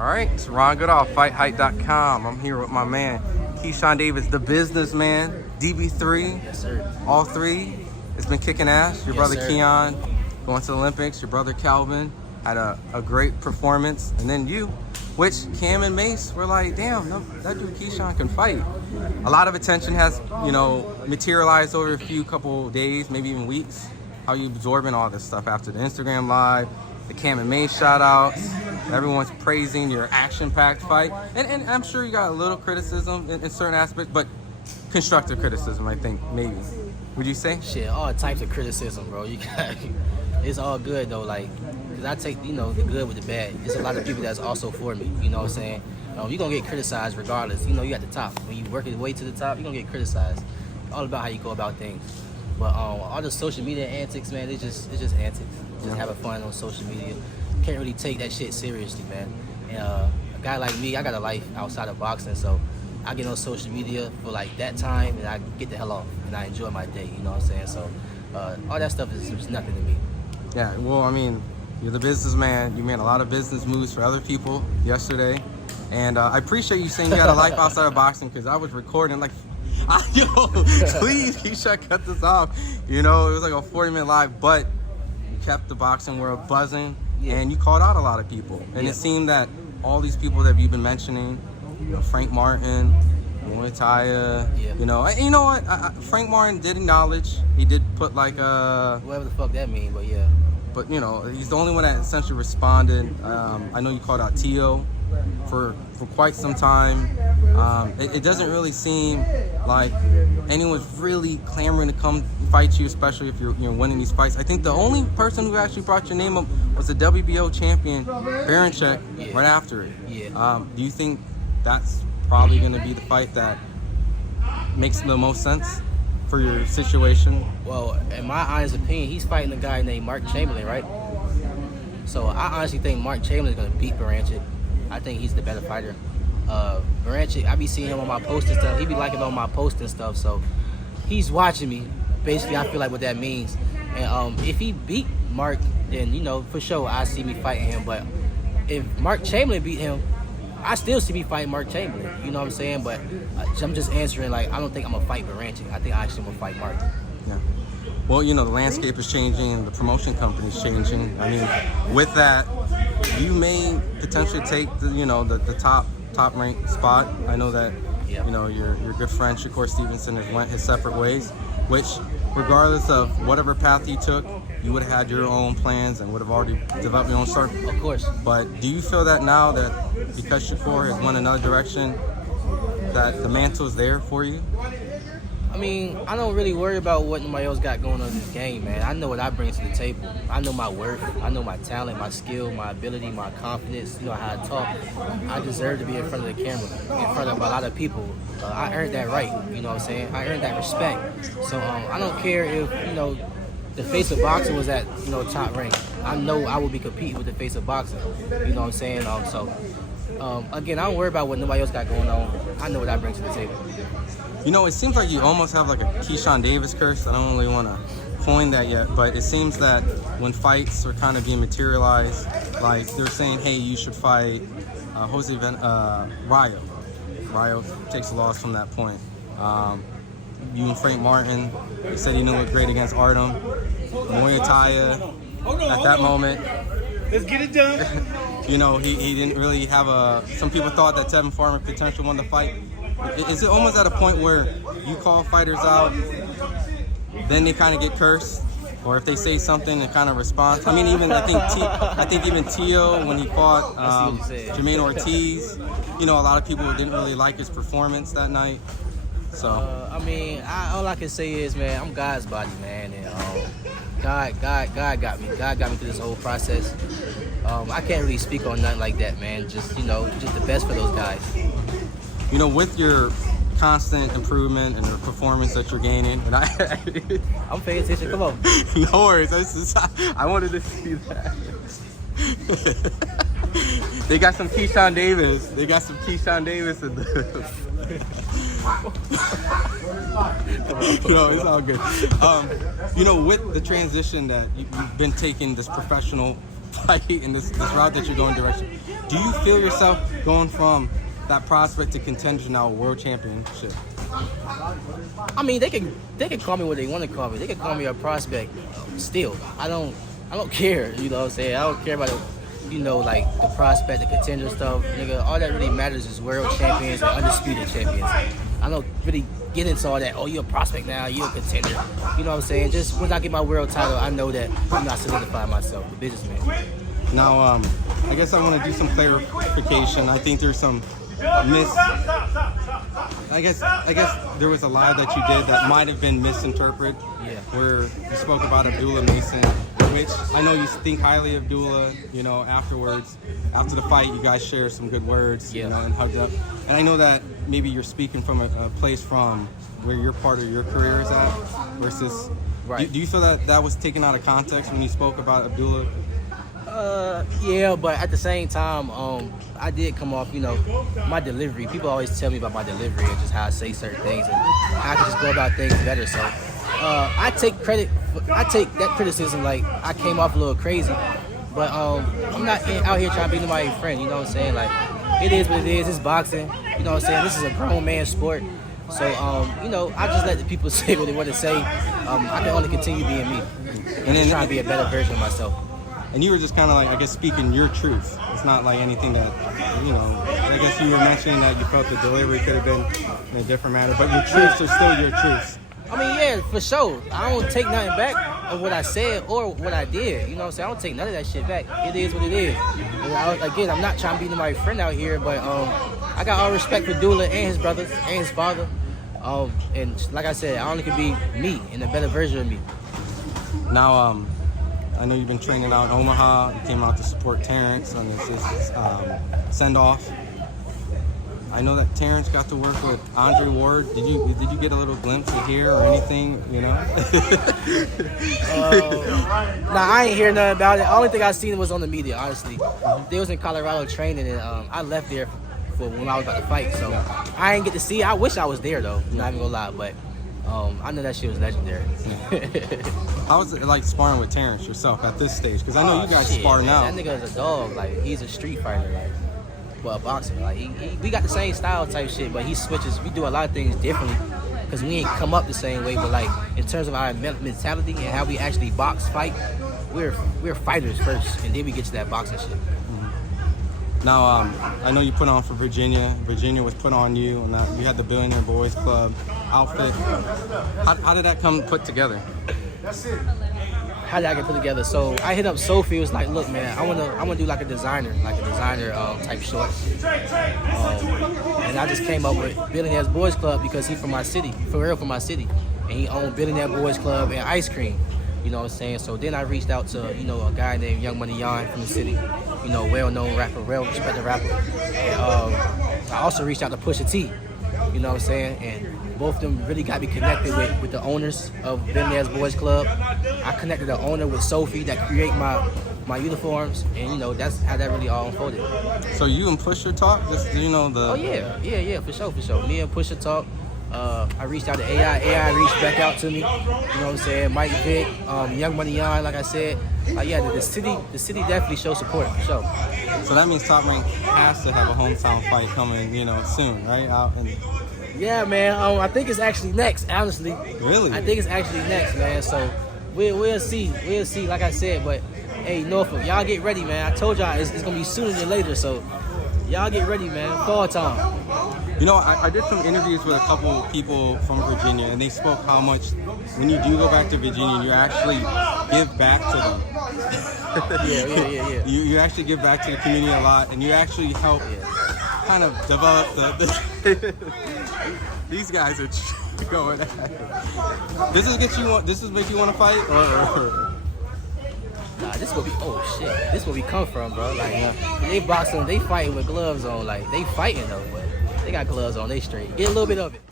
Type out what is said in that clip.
All right, it's Ron Goodall, FightHype.com. I'm here with my man, Keyshawn Davis, the businessman, DB3. Yes, sir. All three. It's been kicking ass. Your brother Keon going to the Olympics. Your brother Calvin had a great performance. And then you, which Cam and Mace were like, damn, no, that dude Keyshawn can fight. A lot of attention has, materialized over a couple days, maybe even weeks. How you absorbing all this stuff after the Instagram Live, the Cam and Mace shout-outs. Everyone's praising your action-packed fight. And I'm sure you got a little criticism in certain aspects, but constructive criticism, I think, maybe. Would you say? Shit, all types of criticism, bro. It's all good, though, because I take, the good with the bad. There's a lot of people that's also for me, you know what I'm saying? You're going to get criticized regardless. You at the top. When you work your way to the top, you're going to get criticized. All about how you go about things. But all the social media antics, man, it's just antics. Just having fun on social media. Can't really take that shit seriously, man. And a guy like me, I got a life outside of boxing, so I get on social media for that time, and I get the hell off, and I enjoy my day. You know what I'm saying? So all that stuff is nothing to me. Yeah. Well, I mean, you're the businessman. You made a lot of business moves for other people yesterday, and I appreciate you saying you got a life outside of boxing, because I was recording please, Keyshawn, cut this off. It was like a 40-minute live, but you kept the boxing world buzzing, and you called out a lot of people. And it seemed that all these people that you've been mentioning, Frank Martin, Muay Thai, you know what? Frank Martin did acknowledge. He did put whatever the fuck that means, but yeah. But he's the only one that essentially responded. I know you called out Tio for quite some time. It doesn't really seem like anyone's really clamoring to come fight you, especially if you're winning these fights. I think the only person who actually brought your name up was the WBO champion, Baranchek, right after it. Yeah. Do you think that's probably going to be the fight that makes the most sense for your situation? Well, in my honest opinion, he's fighting a guy named Mark Chamberlain, right? So I honestly think Mark Chamberlain is going to beat Baranchik. I think he's the better fighter. Baranchik, I be seeing him on my post and stuff. He be liking on my post and stuff, so he's watching me. Basically, I feel like what that means. And if he beat Mark, then, for sure, I see me fighting him. But if Mark Chamberlain beat him, I still see me fighting Mark Chamberlain. You know what I'm saying? But I'm just answering, I don't think I'm going to fight Baranchik. I think I actually going to fight Mark. Yeah. Well, the landscape is changing. The promotion company is changing. I mean, with that, you may potentially take the top ranked spot. I know that your good friend Shakur Stevenson has went his separate ways, which regardless of whatever path you took, you would have had your own plans and would have already developed your own start. Of course. But do you feel that now that because Shakur has went another direction, that the mantle is there for you? I mean, I don't really worry about what nobody else got going on in this game, man. I know what I bring to the table. I know my worth. I know my talent, my skill, my ability, my confidence, how I talk. I deserve to be in front of the camera, in front of a lot of people. I earned that right, you know what I'm saying? I earned that respect. So I don't care if, the face of boxing was at, top rank. I know I will be competing with the face of boxing, you know what I'm saying? Again, I don't worry about what nobody else got going on. I know what I bring to the table. It seems like you almost have a Keyshawn Davis curse. I don't really want to coin that yet, but it seems that when fights are kind of being materialized, they're saying, hey, you should fight Rayo. Rayo takes a loss from that point. You and Frank Martin, you said he knew looked great against Artem. Muay Thai, at that moment, let's get it done. he didn't really have some people thought that Tevin Farmer potentially won the fight. Is it almost at a point where you call fighters out, then they kind of get cursed, or if they say something, it kind of responds? I mean, I think even Tio, when he fought Jermaine Ortiz, a lot of people didn't really like his performance that night. So all I can say is, man, I'm God's body, man, and God got me. God got me through this whole process. I can't really speak on nothing like that, man. Just just the best for those guys. With your constant improvement and the performance that you're gaining, and I'm paying attention. Come on. No worries. I wanted to see that. They got some Keyshawn Davis. In the. It's all good. With the transition that you've been taking, this professional fight and this route that you're going direction, Do you feel yourself going from that prospect to contender now world championship? I mean, they can call me what they want to call me. They can call me a prospect. Still, I don't care. You know what I'm saying? I don't care about like the prospect, the contender stuff. Nigga, all that really matters is world champions and undisputed champions. I don't really get into all that. Oh, you're a prospect now. You're a contender. You know what I'm saying? Just once I get my world title, I know that I'm not solidifying myself, the businessman. Now, I guess I want to do some clarification. I think there's some I guess there was a lie that you did that might have been misinterpreted. Yeah. Where you spoke about Abdullah Mason, which I know you think highly of Abdullah. You know, afterwards, after the fight, you guys shared some good words. Yeah. You know, and hugged up. And I know that maybe you're speaking from a place from where your part of your career is at versus. Right. Do you feel that was taken out of context when you spoke about Abdullah? Yeah, but at the same time, I did come off, my delivery. People always tell me about my delivery and just how I say certain things and how I can just go about things better. So I take that criticism like I came off a little crazy, but I'm not out here trying to be nobody's friend. You know what I'm saying? Like, it is what it is. It's boxing. You know what I'm saying? This is a grown man sport. So, I just let the people say what they want to say. I can only continue being me and then try to be a better version of myself. And you were just kind of like, I guess, speaking your truth. It's not like anything that, I guess you were mentioning that you felt the delivery could have been in a different manner, but your truths are still your truths. I mean, yeah, for sure. I don't take nothing back of what I said or what I did. You know what I'm saying? I don't take none of that shit back. It is what it is. Again, I'm not trying to be my friend out here, but I got all respect for Abdullah and his brothers and his father. And like I said, I only can be me and a better version of me. Now, I know you've been training out in Omaha. You came out to support Terence on his send-off. I know that Terence got to work with Andre Ward. Did you get a little glimpse of here or anything? Nah, I ain't hear nothing about it. The only thing I seen was on the media, honestly. They was in Colorado training, and I left there for when I was about to fight. So I ain't get to see it. I wish I was there though. Not even gonna lie, but I know that shit was legendary. How was it like sparring with Terence yourself at this stage? Because I know you guys spar now. That nigga is a dog. Like, he's a street fighter. Like, well, a boxer. Like, we got the same style type shit, but he switches. We do a lot of things differently because we ain't come up the same way. But like, in terms of our mentality and how we actually fight, we're fighters first, and then we get to that boxing shit. Now, I know you put on for Virginia. Virginia was put on you, and you had the Billionaire Boys Club outfit. How did that come put together? How did I get put together? So I hit up Sophie. It was like, look, man, I wanna do like a designer type shorts. And I just came up with Billionaire Boys Club because he's from my city, for real, from my city, and he owned Billionaire Boys Club and ice cream. You know what I'm saying? So then I reached out to, a guy named Young Money Yon from the city, well-known rapper, well-respected rapper. And I also reached out to Pusha T, you know what I'm saying? And both of them really got me connected with the owners of Billionaires Boys Club. I connected the owner with Sophie that create my uniforms, and that's how that really all unfolded. So you and Pusha talk? Oh yeah, for sure. Me and Pusha talk. I reached out to AI reached back out to me. You know what I'm saying? Mike Vick, Young Money Yon, like I said. The city definitely shows support for sure. So that means Top Rank has to have a hometown fight coming, soon, right? Yeah, man. I think it's actually next, honestly. Really? I think it's actually next, man. So we'll see. We'll see, like I said. But hey, Norfolk, y'all get ready, man. I told y'all it's gonna be sooner than later. So y'all get ready, man. Fall time. I did some interviews with a couple people from Virginia, and they spoke how much, when you do go back to Virginia, you actually give back to them. Yeah. You actually give back to the community a lot, and you actually help kind of develop the these guys are going at it. This is make you want to fight? Or? Nah, this will be, this where we come from, bro. Like, they boxing, they fighting with gloves on. Like, they fighting though, but they got gloves on, they straight. Get a little bit of it.